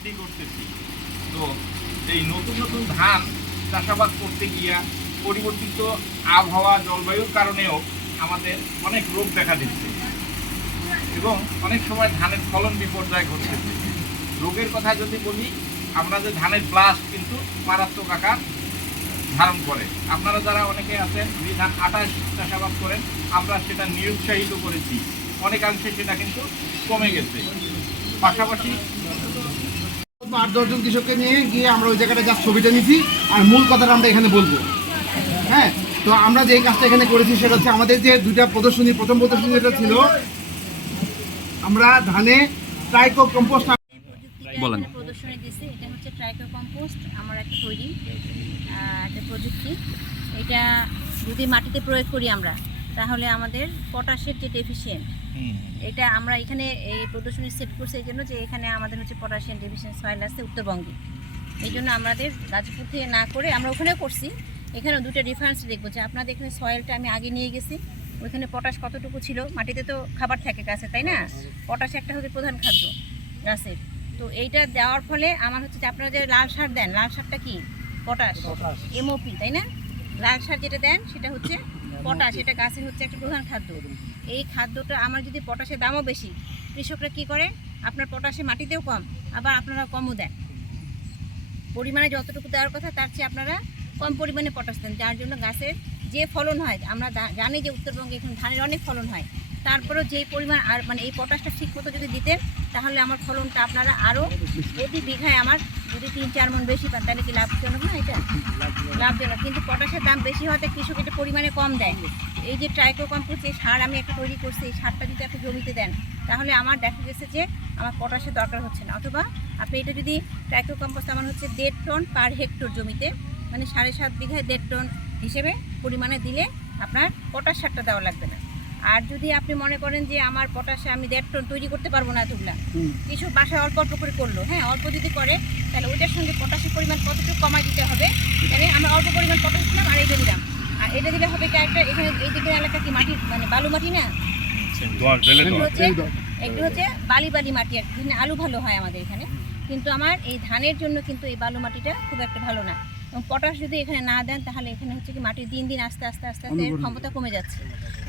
বৃদ্ধি করতেছি। তো এই নতুন নতুন ধান চাষাবাদ করতে গিয়া পরিবর্তিত আবহাওয়া জলবায়ুর কারণেও আমাদের অনেক রোগ দেখা দিচ্ছে এবং অনেক সময় ধানের ফলন বিপর্যয় ঘটতেছে। রোগের কথা যদি বলি, আমরা যে ধানের ব্লাস্ট কিন্তু মারাত্মক আকার ধারণ করে। আপনারা যারা অনেকে আছেন ধান 28 চাষাবাদ করেন, আমরা সেটা নিরুৎসাহিত করেছি, অনেকাংশে সেটা কিন্তু কমে গেছে। পাশাপাশি 8-10 জন কৃষককে নিয়ে গিয়ে আমরা ওই জায়গাটা যা ছবিটা নিয়েছি আর মূল কথাটা আমরা এখানে বলবো। হ্যাঁ, তো আমরা যে কাজটা এখানে করেছি সেটা হচ্ছে আমাদের যে দুইটা প্রদর্শনী, প্রথম প্রদর্শনী যেটা ছিল আমরা ধানে ট্রাইকো কম্পোস্ট বলেন প্রদর্শনী দিয়েছে। এটা হচ্ছে ট্রাইকো কম্পোস্ট, আমার একটা তৈরি একটা প্রযুক্তি। এটা যদি মাটিতে প্রয়োগ করি আমরা, তাহলে আমাদের পটাশের যে ডেফিসিয়েন্ট, এটা আমরা এখানে এই প্রদর্শনী সেট করছি এই জন্য যে এখানে আমাদের হচ্ছে পটাশিয়াম ডেফিসিয়েন্ট সয়েল আছে উত্তরবঙ্গে। এই জন্য আমাদের গাজীপুর থেকে না করে আমরা ওখানেও করছি। এখানেও দুটো ডিফারেন্স দেখবো যে আপনাদের এখানে সয়েলটা আমি আগে নিয়ে গেছি, ওইখানে পটাশ কতটুকু ছিল। মাটিতে তো খাবার থাকে গাছে, তাই না? পটাশ একটা হচ্ছে প্রধান খাদ্য গাছের। তো এইটা দেওয়ার ফলে আমার হচ্ছে যে আপনারা যে লাল সার দেন, লাল সারটা কি? পটাশ, এমওপি, তাই না? লাল সার যেটা দেন সেটা হচ্ছে পটাশ, এটা গাছের হচ্ছে একটা প্রধান খাদ্য। এই খাদ্যটা আমার যদি পটাশের দামও বেশি, কৃষকরা কি করে, আপনার পটাশে মাটিতেও কম, আবার আপনারা কমও দেন। পরিমাণে যতটুকু দেওয়ার কথা তার চেয়ে আপনারা কম পরিমাণে পটাশ দেন, যার জন্য গাছের যে ফলন হয়, আমরা জানি যে উত্তরবঙ্গে এখন ধানের অনেক ফলন হয়, তারপরেও যেই পরিমাণ আর মানে এই পটাশটা ঠিক মতো যদি দিতেন, তাহলে আমার ফলনটা আপনারা আরও প্রতি বিঘায় আমার যদি 3-4 মণ বেশি পান, তাহলে কি লাভজনক না? এটা লাভজনক, কিন্তু পটাশের দাম বেশি হওয়াতে কৃষক এটা পরিমাণে কম দেয়। এই যে ট্রাইকো কম্পোস্ট যে সার আমি একটা তৈরি করছি, এই সারটা যদি আপনি জমিতে দেন, তাহলে আমার দেখা গেছে যে আমার পটাশের দরকার হচ্ছে না। অথবা আপনি এটা যদি ট্রাইকো কম্পোস্ট আমার হচ্ছে 1.5 টন পার হেক্টর জমিতে, মানে 7.5 বিঘায় 1.5 টন হিসেবে পরিমাণে দিলে আপনার পটাশ সারটা দেওয়া লাগবে না। আর যদি আপনি মনে করেন যে আমার পটাশে আমি 1.5 টন তৈরি করতে পারবো না, এতগুলা কিছু বাসায় অল্প অল্প করে করলো, হ্যাঁ অল্প যদি করে, তাহলে ওইটার সঙ্গে পটাশের পরিমাণ কতটুকু কমাই দিতে হবে। মানে আমি অল্প পরিমাণ পটাশ দিলাম আর এটা দিলাম, আর এটা দিলে হবে কি, একটা এখানে এই দিকের এলাকা কি মাটি মানে বালু মাটি না, একটু হচ্ছে বালি বালি মাটি, আর এখানে আলু ভালো হয় আমাদের এখানে, কিন্তু আমার এই ধানের জন্য কিন্তু এই বালু মাটিটা খুব একটা ভালো না। এবং পটাশ যদি এখানে না দেন, তাহলে এখানে হচ্ছে কি মাটির দিন দিন আস্তে আস্তে আস্তে আস্তে ক্ষমতা কমে যাচ্ছে।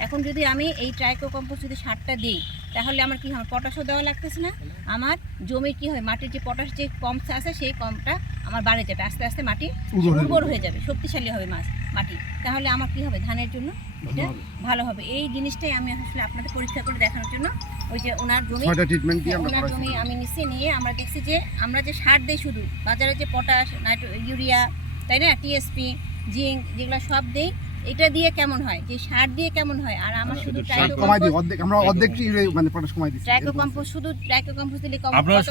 এখন যদি আমি এই ট্রাইকো কম্পোস্ট যদি সারটা দিই, তাহলে আমার কি হয়, পটাশও দেওয়া লাগতেছে না, আমার জমির কি হয়, মাটির যে পটাশ যে কম আছে সেই কমটা আমার বাড়ে যাবে, আস্তে আস্তে মাটি উর্বর হয়ে যাবে, শক্তিশালী হবে মাটি। তাহলে আমার কি হবে, ধানের জন্য এটা ভালো হবে। এই জিনিসটাই আমি আসলে আপনাদের পরীক্ষা করে দেখানোর জন্য ওই যে ওনার জমি আমি নিচে নিয়ে আমরা দেখছি যে আমরা যে সার দিই শুধু বাজারে যে পটাশ, ইউরিয়া, তাই না, টিএসপি, জিঙ্ক, যেগুলো সব দেই, এটা দিয়ে কেমন হয়, যে সার দিয়ে কেমন হয়। আর আমার শুধু ট্রাইকো কম্পোস্ট শুধু ট্রাইকো কম্পোস্ট দিলে কম, আপনার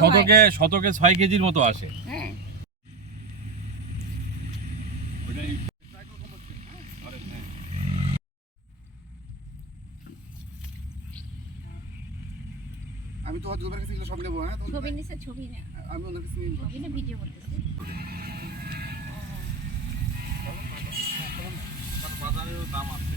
শতকে 6 কেজির মতো আসে। হ্যাঁ, আমি তো দুবার কাছে সব নেবো। হ্যাঁ, ছবি নিছে, ছবি না, আমি ওনার কাছে নিব, ছবি না ভিডিও করতেছি। বাজারেও দাম আছে।